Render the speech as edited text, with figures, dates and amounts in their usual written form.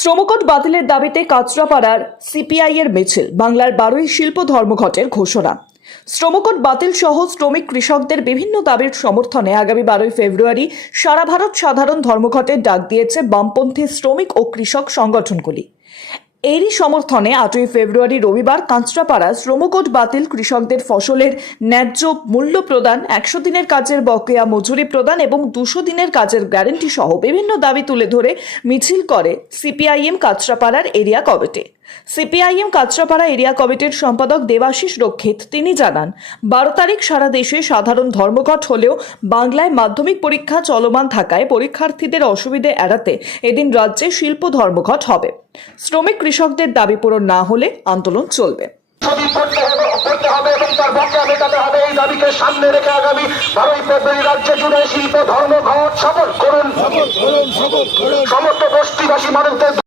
শ্রমকোট বাতিলের দাবিতে কাঁচরাপাড়ার সিপিআই-এর মিছিল। বাংলার 12ই শিল্প ধর্মঘটের ঘোষণা। শ্রমকোট বাতিল সহ শ্রমিক কৃষকদের বিভিন্ন দাবির সমর্থনে আগামী 12ই ফেব্রুয়ারি সারা ভারত সাধারণ ধর্মঘটের ডাক দিয়েছে বামপন্থী শ্রমিক ও কৃষক সংগঠনগুলি। এরই সমর্থনে 8ই ফেব্রুয়ারি রবিবার কাঁচরাপাড়া শ্রমকোট বাতিল, কৃষকদের ফসলের ন্যায্য মূল্য প্রদান, 100 দিনের কাজের বকেয়া মজুরি প্রদান এবং 200 দিনের কাজের গ্যারান্টি সহ বিভিন্ন দাবি তুলে ধরে মিছিল করে সিপিআইএম কাঁচরাপাড়ার area committee. CPIM Kanchrapara area কমিটির সম্পাদক দেবাশিস রক্ষিত তিনি জানান, 12 তারিখ সারা দেশে সাধারণ ধর্মঘট হলেও বাংলায় মাধ্যমিক পরীক্ষা চলমান থাকায় পরীক্ষার্থীদের অসুবিধে এড়াতে এদিন রাজ্যে শিল্প ধর্মঘট হবে। শ্রমিক কৃষকদের দাবি পূরণ না হলে আন্দোলন চলবে। এই দাবিকে সামনে রেখে আগামী 12ই ফেব্রুয়ারি রাজ্য জুড়ে শিল্প ধর্মঘট সফল করুন। সমস্ত বস্তিবাসী মানুষদের